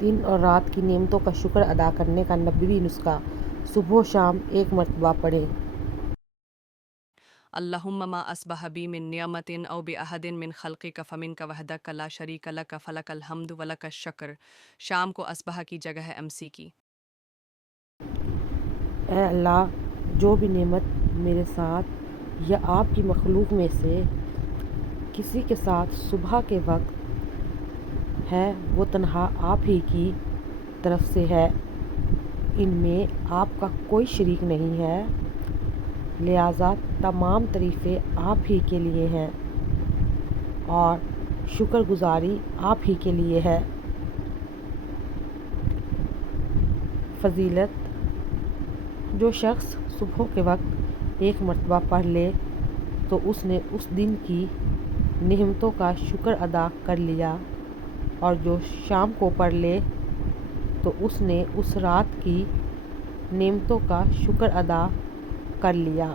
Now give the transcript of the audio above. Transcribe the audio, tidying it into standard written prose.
دن اور رات کی نعمتوں کا شکر ادا کرنے کا نبوی نسخہ صبح و شام 1 مرتبہ پڑھیں۔ اللہم ما اصبح بی من نعمت او باحد من خلقک فمنک وحدک لا شریک لک فلک الحمد ولک الشکر۔ شام کو اصبح کی جگہ ہے MC کی۔ اے اللہ، جو بھی نعمت میرے ساتھ یا آپ کی مخلوق میں سے کسی کے ساتھ صبح کے وقت ہے وہ تنہا آپ ہی کی طرف سے ہے، ان میں آپ کا کوئی شریک نہیں ہے، لہٰذا تمام تعریفیں آپ ہی کے لیے ہیں اور شکر گزاری آپ ہی کے لیے ہے۔ فضیلت: جو شخص صبح کے وقت 1 مرتبہ پڑھ لے تو اس نے اس دن کی نعمتوں کا شکر ادا کر لیا، اور جو شام کو پڑھ لے تو اس نے اس رات کی نعمتوں کا شکر ادا کر لیا۔